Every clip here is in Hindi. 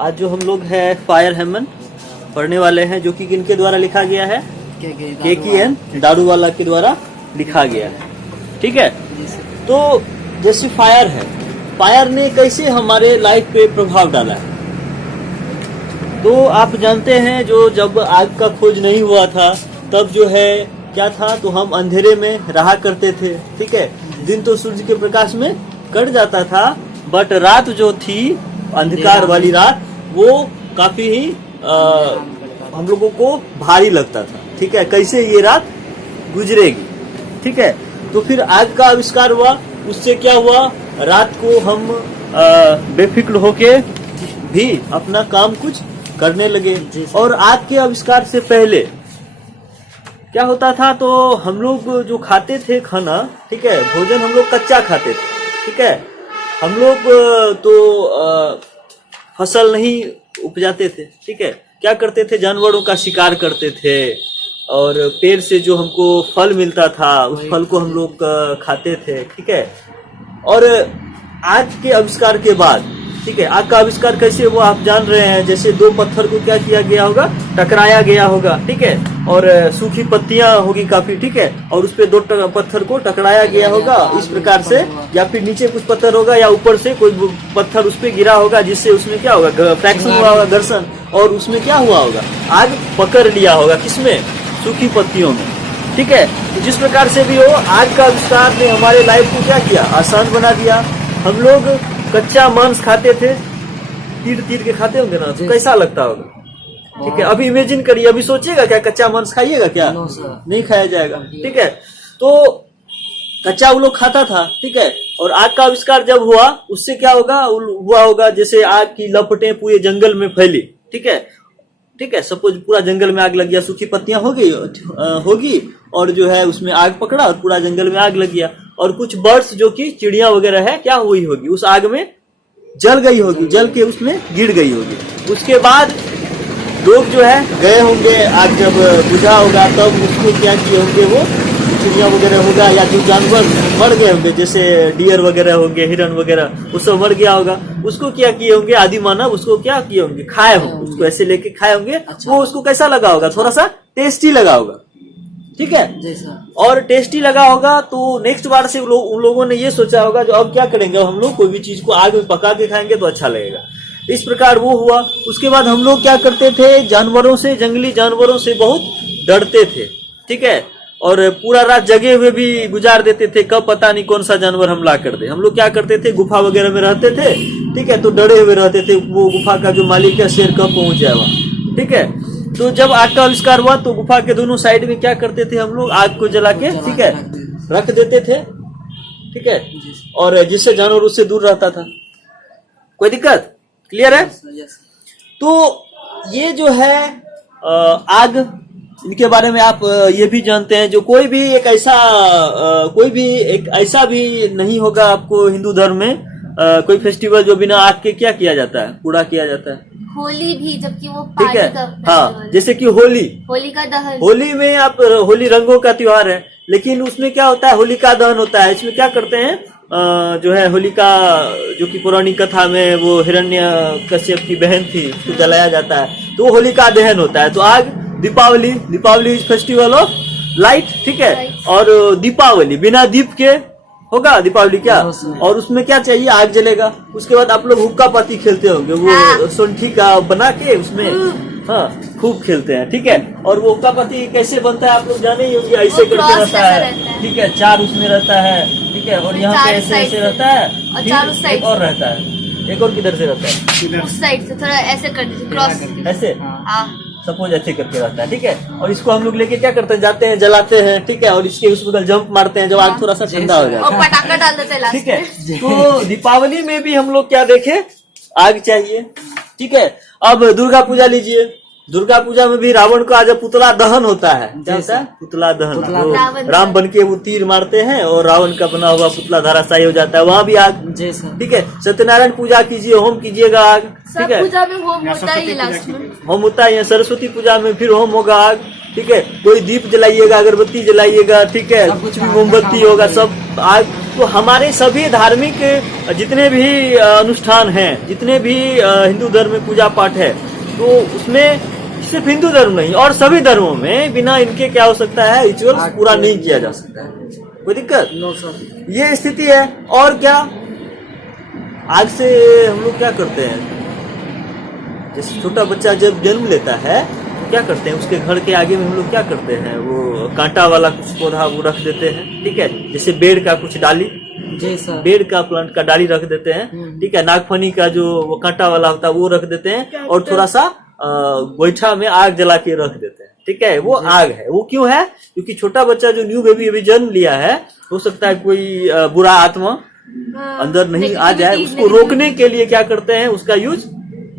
आज जो हम लोग है फायर हेमन पढ़ने वाले हैं, जो कि किनके द्वारा लिखा गया है? KKN दारूवाला के द्वारा लिखा गया है। ठीक है, तो जैसे फायर है, फायर ने कैसे हमारे लाइफ पे प्रभाव डाला है? तो आप जानते हैं, जो जब आग का खोज नहीं हुआ था तब जो है क्या था, तो हम अंधेरे में रहा करते थे। ठीक है, दिन तो सूर्य के प्रकाश में कट जाता था, बट रात जो थी अंधकार वाली रात, वो काफी ही हम लोगों को भारी लगता था। ठीक है, कैसे ये रात गुजरेगी। ठीक है, तो फिर आग का आविष्कार हुआ, उससे क्या हुआ, रात को हम बेफिक्र होके भी अपना काम कुछ करने लगे। और आग के आविष्कार से पहले क्या होता था, तो हम लोग जो खाते थे खाना, ठीक है, भोजन हम लोग कच्चा खाते थे। ठीक है, हम लोग तो फसल नहीं उपजाते थे। ठीक है, क्या करते थे, जानवरों का शिकार करते थे, और पेड़ से जो हमको फल मिलता था उस फल को हम लोग खाते थे। ठीक है, और आग के आविष्कार के बाद, ठीक है, आग का आविष्कार कैसे हुआ आप जान रहे हैं। जैसे दो पत्थर को क्या किया गया होगा, टकराया गया होगा। ठीक है, और सूखी पत्तियां होगी काफी। ठीक है, और उस पे दो पत्थर को टकराया गया होगा इस प्रकार से, या फिर नीचे कुछ पत्थर होगा या ऊपर से कोई पत्थर उस पे गिरा होगा, जिससे उसमें क्या होगा, फ्रैक्शन हुआ होगा, घर्षण, और उसमें क्या हुआ होगा, आग पकड़ लिया होगा, किसमें, सूखी पत्तियों में। ठीक है, तो जिस प्रकार से भी हो, आग का आविष्कार ने हमारे लाइफ को क्या किया, आसान बना दिया। हम लोग कच्चा मांस खाते थे, तीर तीर के खाते होंगे ना, तो कैसा लगता होगा। ठीक है, अभी इमेजिन करिए, अभी सोचिएगा क्या कच्चा मांस खाइएगा क्या? नहीं खाया जाएगा। ठीक है, तो कच्चा वो लोग खाता था। ठीक है, और आग का आविष्कार जब हुआ, उससे क्या होगा, हुआ होगा जैसे आग की लपटें पूरे जंगल में फैली। ठीक है, ठीक है, सपोज पूरा जंगल में आग लग गया, सूखी पत्तियां होगी और जो है उसमें आग पकड़ा और पूरा जंगल में आग लग गया, और कुछ बर्ड्स जो कि चिड़िया वगैरह है, क्या हुई होगी, उस आग में जल गई होगी, जल के उसमें गिर गई होगी। उसके बाद लोग जो है गए होंगे, आग जब बुझा होगा तब उसको क्या किए होंगे, वो चिड़िया वगैरह होगा या जो जानवर मर गए होंगे, जैसे डियर वगैरह होंगे, हिरन वगैरह, वो सब मर गया होगा, उसको क्या किए होंगे, आदि मानव उसको क्या किए होंगे, खाए होंगे, उसको ऐसे लेके खाए होंगे। अच्छा। वो उसको कैसा लगा होगा, थोड़ा सा टेस्टी लगा होगा। ठीक है, और टेस्टी लगा होगा, तो नेक्स्ट बार से उन लोगों ने ये सोचा होगा, जो अब क्या करेंगे, हम लोग कोई भी चीज को आग में पका के खाएंगे तो अच्छा लगेगा। इस प्रकार वो हुआ। उसके बाद हम लोग क्या करते थे, जानवरों से, जंगली जानवरों से बहुत डरते थे। ठीक है, और पूरा रात जगे हुए भी गुजार देते थे, कब पता नहीं कौन सा जानवर हमला कर दे। हम लोग क्या करते थे, गुफा वगैरह में रहते थे। ठीक है, तो डरे हुए रहते थे, वो गुफा का जो मालिक है, शेर कब पहुंच जाएगा। ठीक है, तो जब आग का आविष्कार हुआ तो गुफा के दोनों साइड में क्या करते थे, हम लोग आग को जला के, ठीक है, रख देते थे। ठीक है, और जिससे जानवर उससे दूर रहता था। कोई दिक्कत, क्लियर है? तो ये जो है आग, इनके बारे में आप ये भी जानते हैं, जो कोई भी एक ऐसा भी नहीं होगा आपको हिंदू धर्म में कोई फेस्टिवल जो बिना आग के क्या किया जाता है, पूरा किया जाता है। होली भी, जबकि वो ठीक है, हाँ, जैसे कि होली का दहन, होली में आप, होली रंगों का त्योहार है, लेकिन उसमें क्या होता है, होलिका दहन होता है। इसमें क्या करते हैं, जो है होलिका, जो कि पुरानी कथा में वो हिरण्यकश्यप की बहन थी, उसको जलाया जाता है, तो वो होलिका दहन होता है। तो आग, Deepawali is festival of light. ठीक है, और दीपावली बिना दीप के होगा दीपावली क्या, और उसमें क्या चाहिए, आग जलेगा। उसके बाद आप लोग हुक्का पाती खेलते होंगे, वो सोंठी का बना के उसमें, हाँ, खूब खेलते हैं। ठीक है, और वो हुक्का पाती कैसे बनता है आप लोग जाने ही होंगे, ऐसे करके रहता है। ठीक है, चार उसमें रहता है। ठीक है, और यहाँ पे ऐसे रहता है, फिर एक और रहता है, एक और किधर से रहता है, उस साइड से थोड़ा ऐसे कर दीजिए, क्रॉस ऐसे, सपोज ऐसे करके रहता है। ठीक है, और इसको हम लोग लेके क्या करते हैं, जाते हैं, जलाते हैं। ठीक है, और इसके उस बगल जंप मारते हैं जब आग थोड़ा सा ठंडा हो जाता है, और पटाखा डाल देते हैं। ठीक है, तो दीपावली में भी हम लोग क्या देखे, आग चाहिए। ठीक है, अब दुर्गा पूजा लीजिए, दुर्गा पूजा में भी रावण का जब पुतला दहन होता है, क्या होता है, पुतला दहन, राम बन के वो तीर मारते हैं और रावण का बना हुआ पुतला धराशायी हो जाता है, वहाँ भी आग। ठीक है, सत्यनारायण पूजा कीजिए, होम कीजिएगा, आग। ठीक है, पूजा में होम होता ही लास्ट में, होम होता है। सरस्वती पूजा में फिर होम होगा, आग। ठीक है, कोई दीप जलाइएगा, अगरबत्ती जलाइएगा, ठीक है, सब कुछ कुछ भी आग मोमबत्ती का होगा, काम सब आग। तो हमारे सभी धार्मिक जितने भी अनुष्ठान हैं, जितने भी हिंदू धर्म में पूजा पाठ है, तो उसमें सिर्फ हिंदू धर्म नहीं और सभी धर्मों में बिना इनके क्या हो सकता है, रिचुअल्स आग पूरा के- नहीं किया जा सकता है। कोई दिक्कत? No sir. ये स्थिति है। और क्या, आग से हम लोग क्या करते हैं, जैसे छोटा बच्चा जब जन्म लेता है तो क्या करते हैं, उसके घर के आगे में हम लोग क्या करते हैं, वो कांटा वाला कुछ पौधा वो रख देते हैं, ठीक है, जैसे बेड़ का कुछ डाली, जी सर। बेड़ का प्लांट का डाली रख देते हैं, ठीक है, नागफनी का जो वो कांटा वाला होता है वो रख देते हैं, और थोड़ा सा गोईठा में आग जला के रख देते हैं, ठीक है, वो आग है। वो क्यों है? क्योंकि छोटा बच्चा जो न्यू बेबी अभी जन्म लिया है, हो सकता है कोई बुरा आत्मा अंदर नहीं आ जाए, उसको रोकने के लिए क्या करते हैं, उसका यूज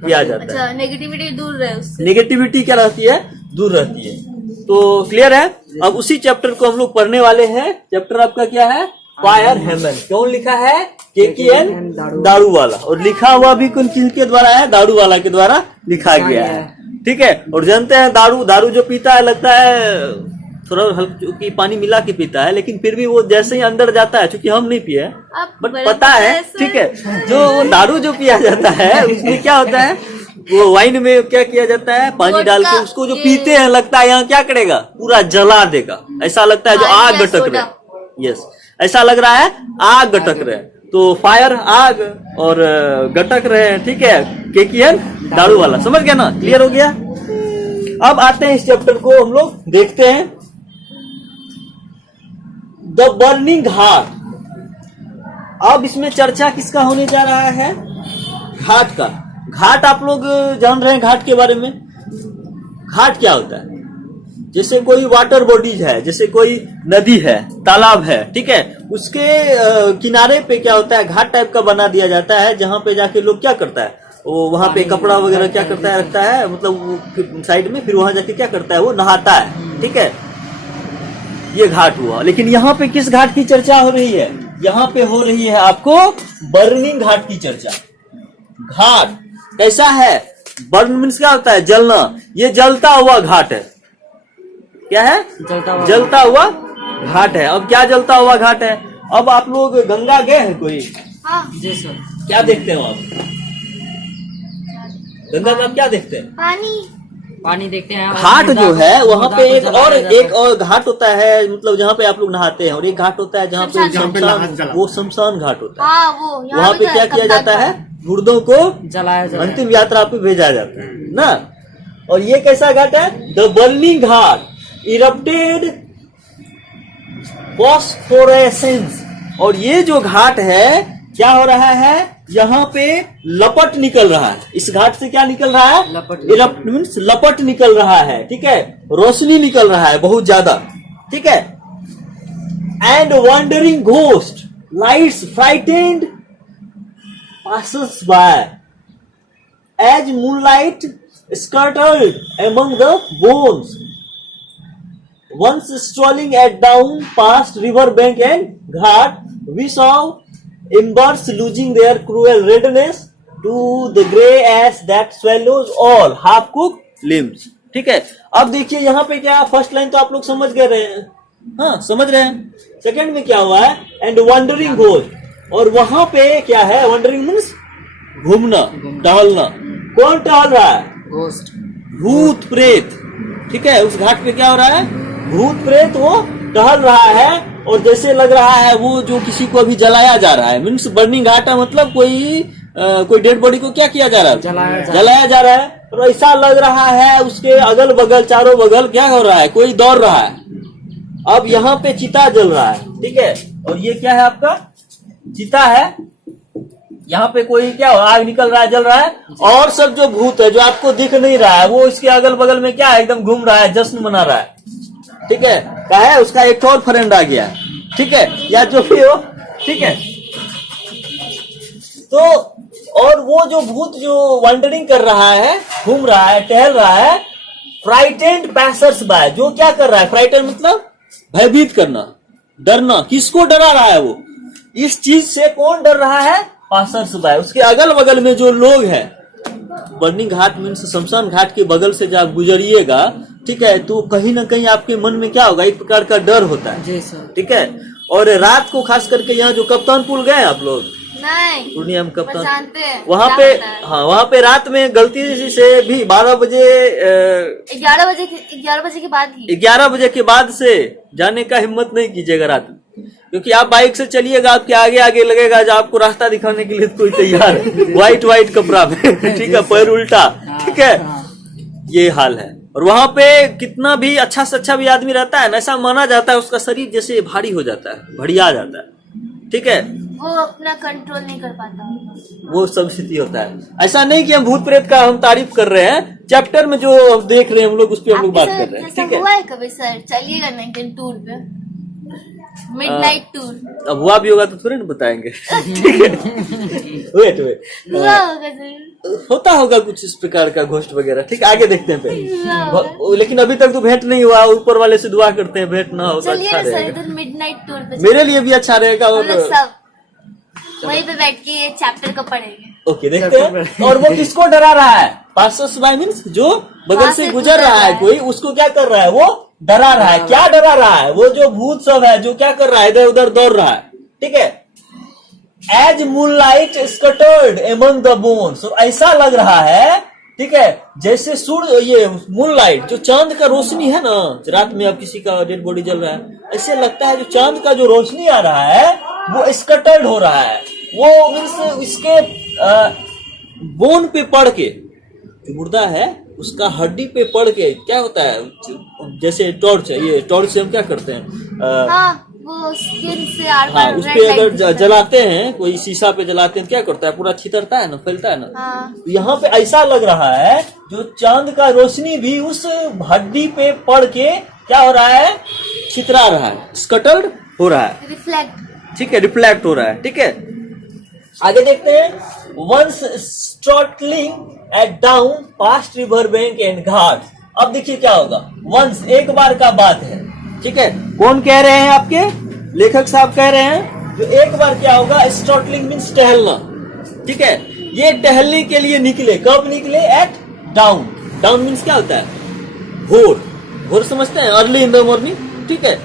किया जाता है। अच्छा, नेगेटिविटी दूर रहे उससे। नेगेटिविटी क्या रहती है, दूर रहती है। तो क्लियर है। अब उसी चैप्टर को हम लोग पढ़ने वाले हैं। चैप्टर आपका क्या है? फायर हेमन। कौन लिखा है? KKN दारू वाला। और लिखा हुआ भी कौन किसके द्वारा है? दारू वाला के द्वारा लिखा गया है, ठीक है। और जानते हैं दारू जो पीता है, लगता है थोड़ा हल्की पानी मिला के पीता है, लेकिन फिर भी वो जैसे ही अंदर जाता है, चूंकि हम नहीं पिए बट पता है, ठीक है, जो दारू जो पिया जाता है उसमें क्या होता है, वो वाइन में क्या किया जाता है, पानी डाल के उसको जो पीते हैं, लगता है यहाँ क्या करेगा, पूरा जला देगा, ऐसा लगता है जो आग गटक रहे। यस, ऐसा लग रहा है आग गटक रहे। तो फायर आग और गटक रहे हैं, ठीक है, KKN दारू वाला। समझ गया ना? क्लियर हो गया। अब आते हैं इस चैप्टर को हम लोग देखते हैं। द बर्निंग घाट। अब इसमें चर्चा किसका होने जा रहा है? घाट का। घाट आप लोग जान रहे हैं घाट के बारे में। घाट क्या होता है? जैसे कोई वाटर बॉडीज है, जैसे कोई नदी है, तालाब है, ठीक है, उसके किनारे पे क्या होता है, घाट टाइप का बना दिया जाता है, जहां पे जाके लोग क्या करता है, वो वहां पे कपड़ा वगैरह क्या करता है, रखता है, मतलब साइड में, फिर वहां जाके क्या करता है, वो नहाता है, ठीक है। ये घाट हुआ। लेकिन यहाँ पे किस घाट की चर्चा हो रही है? यहाँ पे हो रही है आपको बर्निंग घाट की चर्चा। घाट कैसा है? बर्न मीन्स क्या होता है? जलना। ये जलता हुआ घाट है। क्या है? जलता हुआ घाट है। अब क्या जलता हुआ घाट है? अब आप लोग गंगा गए हैं कोई? हाँ जी सर। क्या देखते हो आप गंगा में? आप क्या देखते हैं? पानी देखते हैं। घाट जो है वहाँ पे एक और घाट होता है, मतलब जहाँ पे आप लोग नहाते हैं, और एक घाट होता है जहाँ पे शमशान, वो शमशान घाट होता है। हाँ, वहाँ पे क्या किया जाता है? मुर्दों को जलाया जाता है, अंतिम यात्रा पे भेजा जाता है ना। और ये कैसा घाट है? The burning Ghat. Erupted phosphorescence. और ये जो घाट है, क्या हो रहा है, यहाँ पे लपट निकल रहा है। इस घाट से क्या निकल रहा है? इरप्ट मीन्स लपट निकल रहा है, ठीक है, रोशनी निकल रहा है बहुत ज्यादा, ठीक है। And wondering ghost lights frightened passes by as moonlight scattered among the bones. Once strolling at down past river bank and ghat, we saw embers losing their cruel redness to the grey ash that swallows all half-cooked limbs. ठीक है। अब देखिए यहाँ पे क्या, फर्स्ट लाइन तो आप लोग समझ गए रहे हैं, हाँ समझ रहे हैं। सेकंड में क्या हुआ है? And wondering ghost. और वहां पे क्या है? वंडरिंग मीन्स घूमना, टहलना। कौन टहल रहा है? घोस्ट, भूत प्रेत, ठीक है। उस घाट पे क्या हो रहा है? भूत प्रेत वो टहल रहा है। और जैसे लग रहा है वो जो किसी को अभी जलाया जा रहा है, मीन्स बर्निंग घाट है, मतलब कोई डेड बॉडी को क्या किया जा रहा है? जलाया जा रहा है। और ऐसा लग रहा है उसके अगल बगल, चारों बगल क्या हो रहा है? कोई दौड़ रहा है। अब यहाँ पे चिता जल रहा है, ठीक है। और ये क्या है? आपका चिता है। यहाँ पे कोई क्या आग निकल रहा है, जल रहा है। और सब जो भूत है, जो आपको दिख नहीं रहा है, वो इसके अगल बगल में क्या है, एकदम घूम रहा है, जश्न मना रहा है, ठीक है। क्या है? उसका एक और फ्रेंड आ गया, ठीक है, या जो भी हो, ठीक है। तो और वो जो भूत जो वंडरिंग कर रहा है, घूम रहा है, टहल रहा है, फ्राइटेंड पैसर्स बाय, जो क्या कर रहा है? फ्राइटेंड मतलब भयभीत करना, डरना। किसको डरा रहा है वो? इस चीज से कौन डर रहा है? पासर्स बाय, उसके अगल बगल में जो लोग हैं। बर्निंग घाट मीन्स शमशान घाट के बगल से जब गुजरिएगा ठीक है, तो कहीं ना कहीं आपके मन में क्या होगा, एक प्रकार का डर होता है। जी सर। ठीक है, और रात को खास करके यहाँ जो कप्तान पुल गए आप लोग, नहीं पूर्णिया में पर कप्तान, जानते हैं वहाँ क्या पे, होता है। हाँ वहाँ पे रात में गलती से भी 12 बजे 11 बजे के बाद ही 11 बजे के बाद से जाने का हिम्मत नहीं कीजिएगा रात में, क्योंकि आप बाइक से चलिएगा, आपके आगे आगे लगेगा जो आपको रास्ता दिखाने के लिए कोई तैयार है, व्हाइट कपड़ा में, ठीक है, पैर उल्टा, ठीक है, ये हाल है। और वहाँ पे कितना भी अच्छा से अच्छा भी आदमी रहता है ना, ऐसा माना जाता है उसका शरीर जैसे भारी हो जाता है, भड़िया जाता है, ठीक है, वो अपना कंट्रोल नहीं कर पाता। वो सब स्थिति होता है। ऐसा नहीं कि हम भूत प्रेत का हम तारीफ कर रहे हैं, चैप्टर में जो हम देख रहे हैं हम लोग उस पर हम लोग बात कर रहे हैं, ठीक है। हुआ है कभी सर, चलिएगा ना एक दिन टूर पे, मिडनाइट टूर। अब हुआ भी होगा तो थोड़े ना बताएंगे। वेट हुआ होगा सर, होता होगा कुछ इस प्रकार का घोस्ट वगैरह, ठीक, आगे देखते हैं हुआ पहले। लेकिन अभी तक तो भेंट नहीं हुआ, ऊपर वाले से दुआ करते हैं भेंट ना हो तो चलिए अच्छा ना सर रहेगा, इधर मिडनाइट टूर पे मेरे लिए भी अच्छा रहेगा। हम लोग और सब वहीं पे बैठ के ये चैप्टर को पढ़ेंगे। ओके, देखते हैं। और वो किसको डरा रहा है, पासर्स बाय मीन्स जो बगल वहाँ से से गुजर रहा है कोई, उसको क्या कर रहा है, वो डरा रहा है। क्या डरा रहा है, वो जो भूत सब है जो क्या कर रहा है, इधर उधर दौड़ रहा है, ठीक है। As moonlight scattered among the bones, ऐसा लग रहा है, ठीक है, जैसे सूर्य, ये मूनलाइट जो चांद का रोशनी है ना, रात में अब किसी का डेड बॉडी जल रहा है, ऐसे लगता है जो चांद का जो रोशनी आ रहा है वो स्कटर्ड हो रहा है। वो मीन्स इसके बोन पे पड़ के, जो मुर्दा है उसका हड्डी पे पड़ के क्या होता है, जैसे टॉर्च है, ये टॉर्च से हम क्या करते हैं, हाँ, वो स्किन से आर हाँ, पार उस red पे light अगर दिखता है। जलाते हैं, कोई शीशा पे जलाते हैं, क्या करता है, पूरा छितरता है ना, फैलता है ना। हाँ, तो यहाँ पे ऐसा लग रहा है जो चांद का रोशनी भी उस हड्डी पे पड़ के क्या हो रहा है, छितरा रहा है, स्कटल्ड हो रहा है, रिफ्लेक्ट। ठीक है, रिफ्लेक्ट हो रहा है, ठीक है। आगे देखते हैं। Once strolling at down past river bank and ghat. अब देखिए क्या होगा, वंस एक बार का बात है, ठीक है। कौन कह रहे हैं, आपके लेखक साहब कह रहे हैं, जो एक बार क्या होगा, स्ट्रॉटलिंग मीन्स टहलना, ठीक है। ये टहलने के लिए निकले, कब निकले, एट डाउन। डाउन मीन्स क्या होता है, भोर, भोर समझते हैं, अर्ली इन द मॉर्निंग, ठीक है।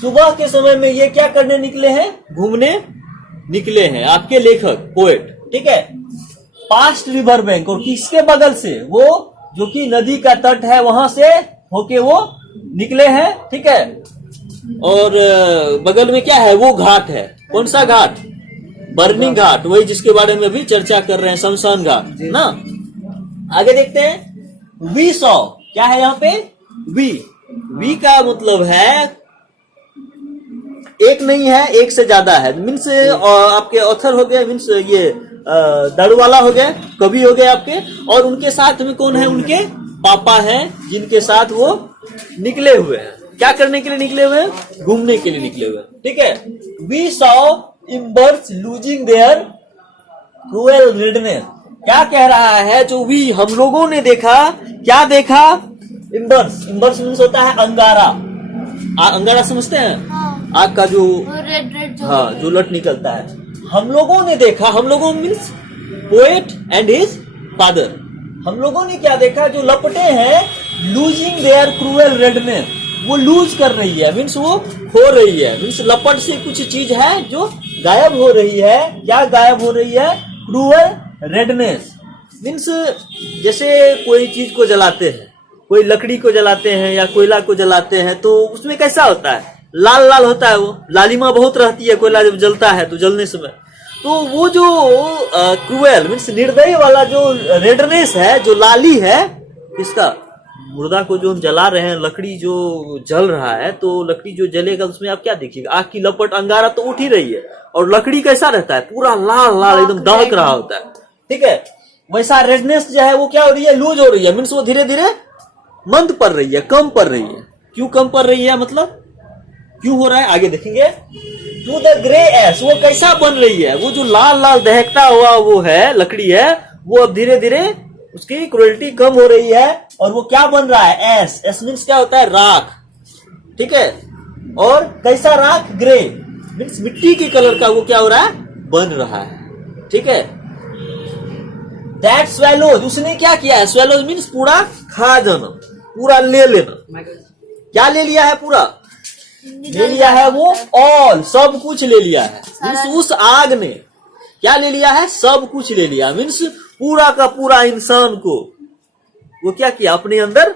सुबह के समय में ये क्या करने निकले हैं, घूमने निकले हैं आपके लेखक, पोएट, ठीक है। पास्ट रिवर बैंक, और किसके बगल से, वो जो कि नदी का तट है वहां से होके वो निकले हैं, ठीक है। और बगल में क्या है, वो घाट है, कौन सा घाट, बर्निंग घाट, वही जिसके बारे में भी चर्चा कर रहे हैं, शमशान घाट ना। आगे देखते हैं। वी सॉ, क्या है यहाँ पे, वी का मतलब है एक नहीं है, एक से ज्यादा है, मीन्स आपके ऑथर हो गए, मीन्स ये दारूवाला हो गए, कवि हो गए आपके, और उनके साथ में कौन है, उनके पापा हैं, जिनके साथ वो निकले हुए हैं, क्या करने के लिए निकले हुए हैं, घूमने के लिए निकले हुए हैं, ठीक है। We saw embers losing their cruel redness, क्या कह रहा है, जो वी हम लोगों ने देखा, क्या देखा, इम्बर्स, इम्बर्स मीन्स होता है अंगारा, अंगारा समझते हैं, हाँ, आग का जो रेड रेड जो हाँ जो लट निकलता है, हम लोगों ने देखा, हम लोगों means poet and his father, हम लोगों ने क्या देखा, जो लपटे हैं, लूजिंग देयर क्रूएल रेडनेस, वो लूज कर रही है, मीन्स वो हो रही है, मीन्स लपट से कुछ चीज है जो गायब हो रही है, क्या गायब हो रही है, क्रूएल रेडनेस, मीन्स जैसे कोई चीज को जलाते हैं, कोई लकड़ी को जलाते हैं या कोयला को जलाते हैं, तो उसमें कैसा होता है, लाल लाल होता है, वो लालिमा बहुत रहती है कोयला जब जलता है तो जलने समय, तो वो जो क्रूएल मीन्स निर्दयी वाला जो रेडनेस है, जो लाली है, किसका, मुर्दा को जो हम जला रहे हैं, लकड़ी जो जल रहा है, तो लकड़ी जो जलेगा उसमें आप क्या देखिएगा, आग की लपट, अंगारा तो उठ ही रही है, और लकड़ी कैसा रहता है, पूरा लाल लाल एकदम दहक रहा होता है, ठीक है। वैसा रेडनेस जो है वो क्या हो रही है, लूज हो रही है, मीन्स वो धीरे धीरे मंद पड़ रही है, कम पड़ रही है। क्यों कम पड़ रही है, मतलब क्यों हो रहा है, आगे देखेंगे। टू द ग्रे एस, वो कैसा बन रही है, वो जो लाल लाल दहकता हुआ वो है, लकड़ी है, वो अब धीरे धीरे उसकी क्रुएल्टी कम हो रही है, और वो क्या बन रहा है, एस, एस मीन्स क्या होता है, राख, ठीक है। और कैसा राख, ग्रे मीन्स मिट्टी के कलर का वो क्या हो रहा है, बन रहा है, ठीक है। दैट स्वेलोज, उसने क्या किया है, स्वेलोज मीन्स पूरा खा जाना, पूरा ले लेना। क्या ले लिया है? पूरा ले लिया है वो, ऑल, सब कुछ ले लिया है। मीन्स उस आग ने क्या ले लिया है? सब कुछ ले लिया। मीन्स पूरा का पूरा इंसान को वो क्या किया? अपने अंदर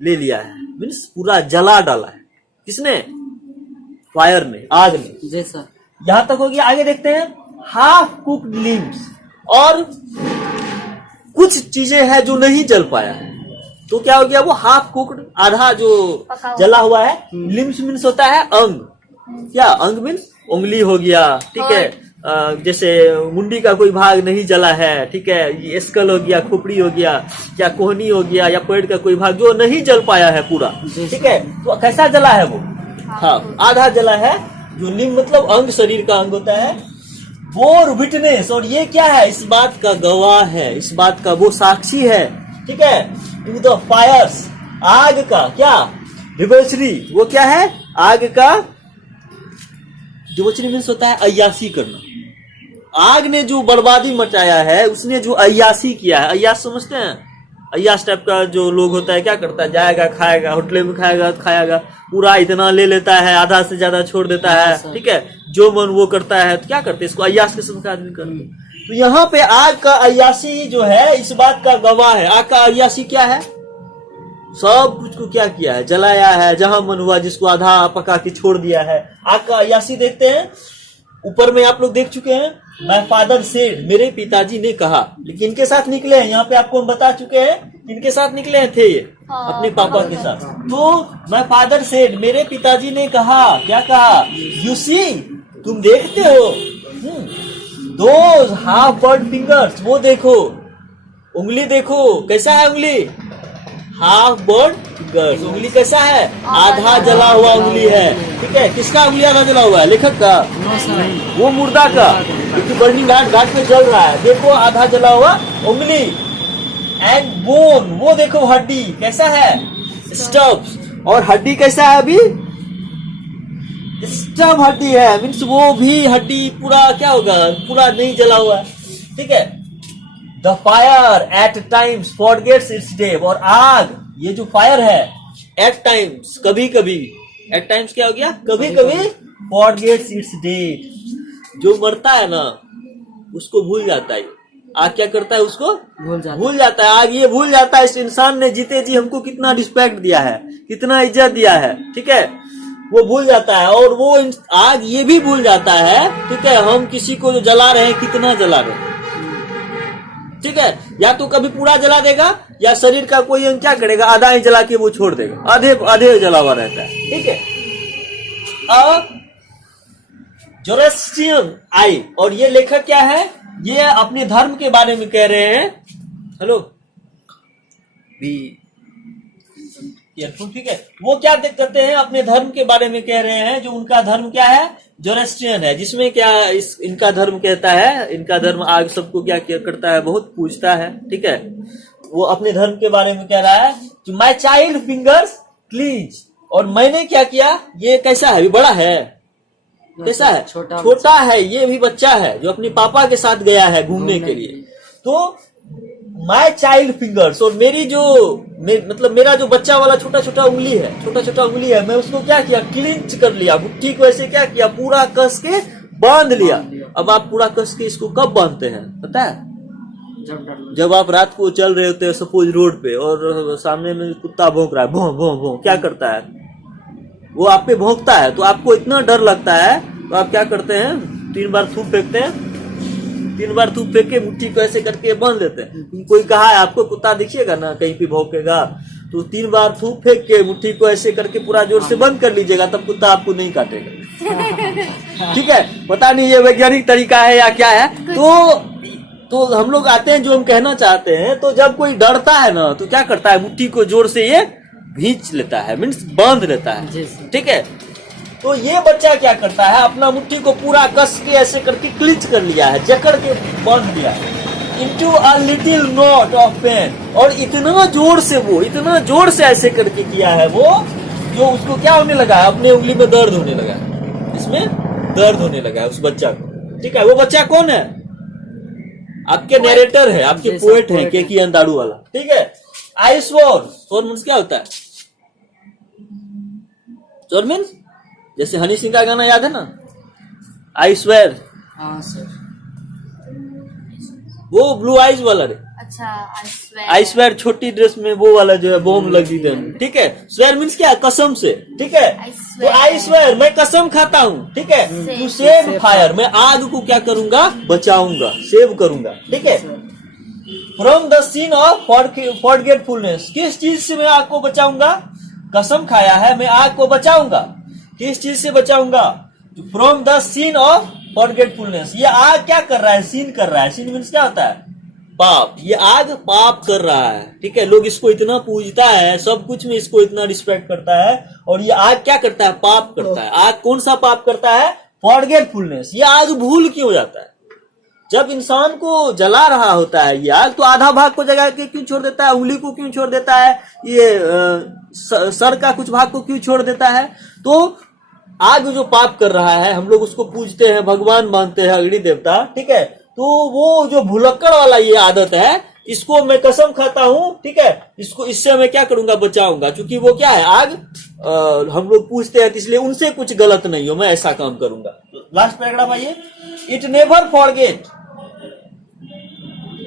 ले लिया है। मीन्स पूरा जला डाला है। किसने? फायर ने, आग ने। जी सर। यहां तक हो गया। आगे देखते हैं, हाफ कुक्ड लिम्स, और कुछ चीजें हैं जो नहीं जल पाया है। तो क्या हो गया? वो हाफ कुक्ड, आधा जो जला हुआ है। लिम्स मीन्स होता है अंग। क्या अंग? मीन्स उंगली हो गया, ठीक है, जैसे मुंडी का कोई भाग नहीं जला है, ठीक है, ये स्कल हो गया, खोपड़ी हो गया, या कोहनी हो गया, या पेड़ का कोई भाग जो नहीं जल पाया है पूरा, ठीक है। तो कैसा जला है वो? हाँ, आधा जला है। जो लिम्ब मतलब अंग, शरीर का अंग होता है। बोर विटनेस, और ये क्या है? इस बात का गवाह है, इस बात का वो साक्षी है, ठीक है। टू द फायर्स, आग का क्या? डिबोचरी, वो क्या है? आग का डिबोचरी मीन्स होता है अय्यासी करना। आग ने जो बर्बादी मचाया है, उसने जो अय्यासी किया है। अय्यास समझते हैं? अय्यास टाइप का जो लोग होता है, क्या करता है? जाएगा, खाएगा, होटल में खाएगा, पूरा इतना ले लेता है, आधा से ज्यादा छोड़ देता है, ठीक है, जो मन वो करता है। तो क्या करते हैं? इसको अय्यास किस्म का आदमी करते हैं। तो यहाँ पे आग का अय्यासी ही जो है, इस बात का गवाह है। आग का अय्यासी क्या है? सब कुछ को क्या किया है? जलाया है, जहां मन हुआ जिसको आधा पका के छोड़ दिया है। आग का अय्यासी देखते हैं, ऊपर में आप लोग देख चुके हैं। माय फादर सेड, मेरे पिताजी ने कहा। लेकिन इनके साथ निकले हैं, यहाँ पे आपको हम बता चुके हैं, इनके साथ निकले थे ये, अपने पापा के साथ। तो माय फादर सेड, मेरे पिताजी ने कहा। क्या कहा? यू सी, तुम देखते हो, दोज हाफ बर्ड फिंगर्स, वो देखो, उंगली देखो, कैसा है उंगली? हाफ बर्ड फिंगर्स, उंगली कैसा है? आधा जला हुआ उंगली है, ठीक है। किसका उंगली आधा जला हुआ है? लेखक का? वो मुर्दा का, क्योंकि बर्निंग घाट पे जल रहा है। देखो आधा जला हुआ उंगली। एंड बोन, वो देखो हड्डी कैसा है? स्टब्स, और हड्डी कैसा है? अभी स्टब हड्डी है, मीन्स वो भी हड्डी पूरा क्या होगा? पूरा नहीं जला हुआ है, ठीक है। The fire eight times forgets it's day, और आग, ये जो फायर है, एट टाइम्स, कभी कभी, एट टाइम्स क्या हो गया? कभी कभी, फॉरगेट्स इट्स डे, जो मरता है ना उसको भूल जाता है। आग क्या करता है? उसको भूल जाता है। आग ये भूल जाता है इस इंसान ने जीते जी हमको कितना रिस्पेक्ट दिया है, कितना इज्जत दिया है, ठीक है, वो भूल जाता है। और वो आग ये भी भूल जाता है, ठीक है, हम किसी को जो जला रहे हैं कितना जला रहे हैं, ठीक है। या तो कभी पूरा जला देगा, या शरीर का कोई अंग क्या करेगा? आधा ही जला के वो छोड़ देगा, आधे जला हुआ रहता है, ठीक है। जोरास्ट्रियन आई, और ये लेखक क्या है? ये अपने धर्म के बारे में कह रहे हैं। हेलो भी, ठीक है। वो क्या कहते हैं? अपने धर्म के बारे में कह रहे हैं, जो उनका धर्म क्या है? जोरास्ट्रियन है, जिसमें क्या इनका धर्म कहता है, इनका धर्म आग सबको क्या करता है? बहुत पूजता है, ठीक है। वो अपने धर्म के बारे में कह रहा है कि माय चाइल्ड फिंगर्स क्लींच, और मैंने क्या किया? ये कैसा है? अभी बड़ा है, कैसा है? छोटा है, ये भी बच्चा है जो अपने पापा के साथ गया है घूमने के लिए। तो माय चाइल्ड फिंगर्स, और मेरी जो मतलब मेरा जो बच्चा वाला छोटा छोटा उंगली है, मैं उसको क्या किया? क्लिंच कर लिया, मुट्ठी को ऐसे क्या किया? पूरा कस के बांध लिया। अब आप पूरा कस के इसको कब बांधते हैं पता है? जब आप रात को चल रहे होते हैं सपोज रोड पे, और सामने में कुत्ता भौंक रहा है, भौं भौं भौं, क्या करता है? वो आप पे भौंकता है, तो आपको इतना डर लगता है, तो आप क्या करते हैं? 3 बार थूक फेंकते हैं, 3 बार थूक फेंक के मुट्ठी को ऐसे करके बांध लेते हैं। कोई कहा है आपको कुत्ता दिखिएगा ना कहीं पे भौंकेगा, तो 3 बार थूक फेंक के मुट्ठी को ऐसे करके पूरा जोर से बंद कर लीजिएगा, तब कुत्ता आपको नहीं काटेगा, ठीक है। पता नहीं ये वैज्ञानिक तरीका है या क्या है। तो हम लोग आते हैं, जो हम कहना चाहते हैं, तो जब कोई डरता है ना, तो क्या करता है? मुट्ठी को जोर से ये भींच लेता है, मीन्स बांध लेता है, ठीक है। तो ये बच्चा क्या करता है? अपना मुट्ठी को पूरा कस के ऐसे करके क्लिंच कर लिया है, जकड़ के बांध लिया है, into a little knot of pain, और इतना जोर से ऐसे करके किया है वो, जो उसको क्या होने लगा है? अपने उंगली में दर्द होने लगा है, इसमें दर्द होने लगा है उस बच्चा को, ठीक है। वो बच्चा कौन है? आपके नरेटर है, आपके पोएट है, केकी दारू वाला, ठीक है। आई स्वोर, स्वर मीन्स क्या होता है? स्वर मीन्स जैसे हनी सिंह का गाना याद है ना, आई स्वेर, हाँ सर। वो ब्लू आइज वाला रे। अच्छा, आई स्वेर छोटी ड्रेस में वो वाला जो है बॉम्ब लगी थी, ठीक है। स्वेर मीन्स क्या? कसम से, ठीक है। I तो swear. आई स्वेर मैं कसम खाता हूँ, ठीक है। टू सेव फायर, मैं आग को क्या करूंगा? बचाऊंगा, सेव करूंगा, ठीक है। From the scene of forgetfulness, किस चीज से मैं आग को बचाऊंगा? कसम खाया है, मैं आग को बचाऊंगा। किस चीज से बचाऊंगा? From the scene of forgetfulness. ये आग क्या कर रहा है? सीन कर रहा है। सीन मीन्स क्या होता है? पाप। ये आग पाप कर रहा है, ठीक है। लोग इसको इतना पूजता है, सब कुछ में इसको इतना रिस्पेक्ट करता है, और ये आग क्या करता है? पाप करता है। आग कौन सा पाप करता है? फॉरगेटफुलनेस। ये आग भूल क्यों जाता है? जब इंसान को जला रहा होता है ये आग, तो आधा भाग को जगा के क्यों छोड़ देता है? उंगली को क्यों छोड़ देता है? ये सर का कुछ भाग को क्यों छोड़ देता है? तो आग जो पाप कर रहा है, हम लोग उसको पूजते हैं, भगवान मानते हैं, अग्नि देवता, ठीक है। तो वो जो भुलक्कड़ वाला ये आदत है, इसको मैं कसम खाता हूं, ठीक है। इसको, इससे मैं क्या करूंगा? बचाऊंगा। क्योंकि वो क्या है? आग हम लोग पूजते हैं, इसलिए उनसे कुछ गलत नहीं हो, मैं ऐसा काम करूंगा। लास्ट पैराग्राफ आइए। It never forget,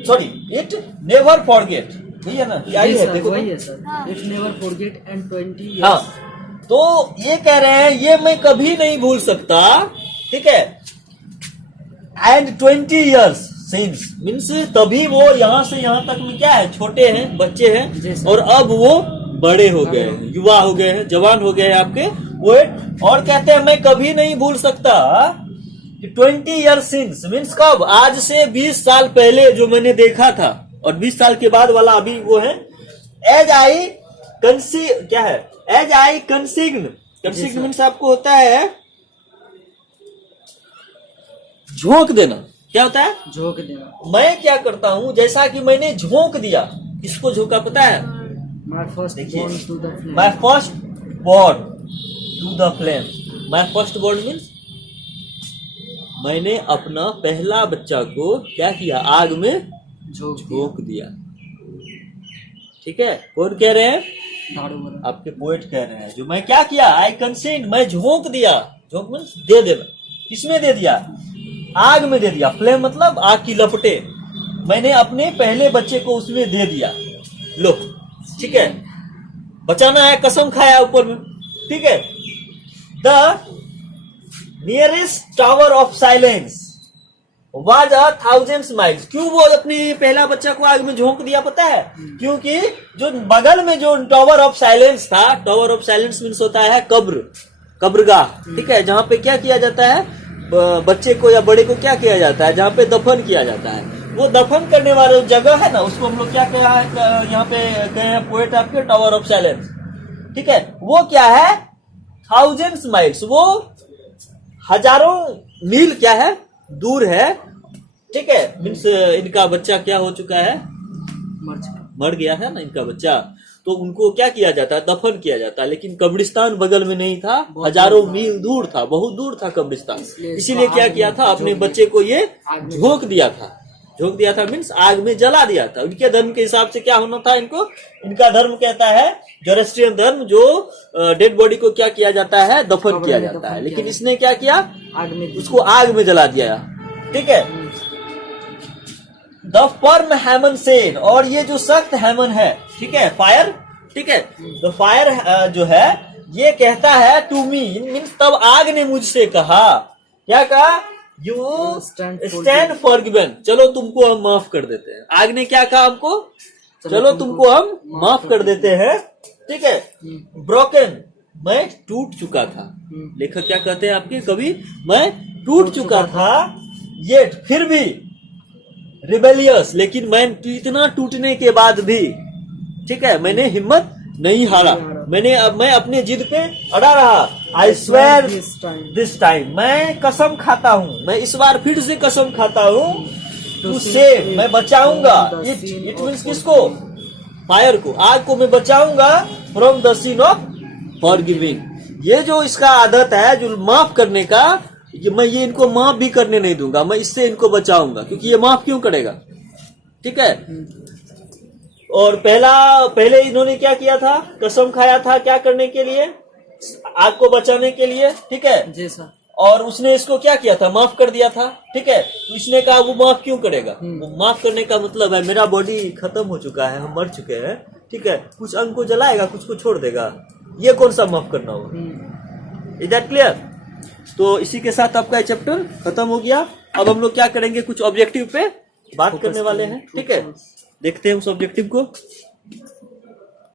sorry, it never forget, वही है ना? वही है, सर, देखो वही है sir. It never forget and 20 हाँ, तो ये कह रहे हैं ये मैं कभी नहीं भूल सकता, ठीक है। एंड 20 years सिंस मीन्स तभी वो यहाँ से यहाँ तक में क्या है? छोटे हैं, बच्चे हैं, और अब वो बड़े हो गए हैं, युवा हो गए हैं, जवान हो गए हैं आपके पोएट। और कहते हैं मैं कभी नहीं भूल सकता 20 years सिंस मीन्स कब? आज से 20 साल पहले जो मैंने देखा था, और 20 साल के बाद वाला अभी वो है। एज आई क्या है? एज आई कंसिग्न मीन्स आपको होता है झोंक देना। क्या होता है? झोंक देना। मैं क्या करता हूं? जैसा कि मैंने झोंक दिया। किसको झोंका पता है? My first born to the flame. My first born to the flame. My first born means मैंने अपना पहला बच्चा को क्या किया? आग में झोंक दिया, ठीक है। कौन कह रहे हैं? आपके पोएट कह रहे हैं। जो मैं क्या किया? आई कंसेंट, मैं झोंक दिया। झोंक मीन्स दे देना। किसमें दे दिया? आग में दे दिया। फ्लेम मतलब आग की लपटे। मैंने अपने पहले बच्चे को उसमें दे दिया। लो, ठीक है। बचाना है, कसम खाया ऊपर में, ठीक है। The nearest tower of silence was 1000 miles। क्यों वो अपने पहला बच्चा को आग में झोंक दिया पता है? क्योंकि जो बगल में जो टावर ऑफ साइलेंस था, टावर ऑफ साइलेंस मीन्स होता है कब्रगाह, ठीक है। जहां पे क्या किया जाता है? बच्चे को या बड़े को क्या किया जाता है? जहां पे दफन किया जाता है। वो दफन करने वाला जगह है ना, उसको हम लोग क्या कहा है? यहाँ पे कहे हैं पोएट आपके, टावर ऑफ साइलेंस, ठीक है। वो क्या है? 1000 miles। वो हजारों मील क्या है? दूर है, ठीक है। मीन्स इनका बच्चा क्या हो चुका है? मर गया है ना इनका बच्चा। तो उनको क्या किया जाता है? दफन किया जाता है। लेकिन कब्रिस्तान बगल में नहीं था, हजारों मील दूर था, बहुत दूर था कब्रिस्तान। इसीलिए क्या किया था? अपने बच्चे को ये झोंक दिया था। झोंक दिया था मीन्स आग में जला दिया था। उनके धर्म के हिसाब से क्या होना था इनको? इनका धर्म कहता है, जोरेस्ट्रियन धर्म, जो डेड बॉडी को क्या किया जाता है? दफन किया जाता है। लेकिन इसने क्या किया? उसको आग में जला दिया, ठीक है। द फर्म हैमन सेड, और ये जो सख्त हैमन है, ठीक है, फायर, ठीक है। द फायर जो है ये कहता है टू मी मीन्स तब आग ने मुझसे कहा, क्या कहा? यू स्टैंड फॉरगिवन, चलो तुमको हम माफ कर देते हैं। आग ने क्या कहा हमको? चलो तुमको हम माफ कर देते हैं, ठीक है। ब्रोकन, मैं टूट चुका था। लेखक क्या कहते हैं आपके कवि? मैं टूट चुका था, ये फिर भी रिबेलियस, लेकिन मैं इतना टूटने के बाद भी, ठीक है, मैंने हिम्मत नहीं हारा। मैं अपने जिद पे अड़ा रहा। आई स्वेयर दिस टाइम, मैं कसम खाता हूँ, मैं इस बार फिर से कसम खाता हूँ, टू सेव, मैं बचाऊंगा। इट मीन्स किसको? फायर को, आग को मैं बचाऊंगा। From the scene of forgiving, ये जो इसका आदत है जो माफ करने का, मैं ये इनको माफ भी करने नहीं दूंगा, मैं इससे इनको बचाऊंगा। क्योंकि ये माफ क्यों करेगा? ठीक है, और पहले इन्होंने क्या किया था, कसम खाया था क्या करने के लिए, आग को बचाने के लिए, ठीक है। जी सर। और उसने इसको क्या किया था, माफ कर दिया था, ठीक है। तो इसने कहा वो माफ क्यों करेगा, वो माफ करने का मतलब है मेरा बॉडी खत्म हो चुका है, हम मर चुके हैं, ठीक है, कुछ अंग को जलाएगा, कुछ को छोड़ देगा, ये कौन सा माफ करना होगा। Is that clear? तो इसी के साथ आपका ये चैप्टर खत्म हो गया। अब हम लोग क्या करेंगे, कुछ ऑब्जेक्टिव पे बात करने वाले हैं, ठीक है। देखते हैं उस ऑब्जेक्टिव को।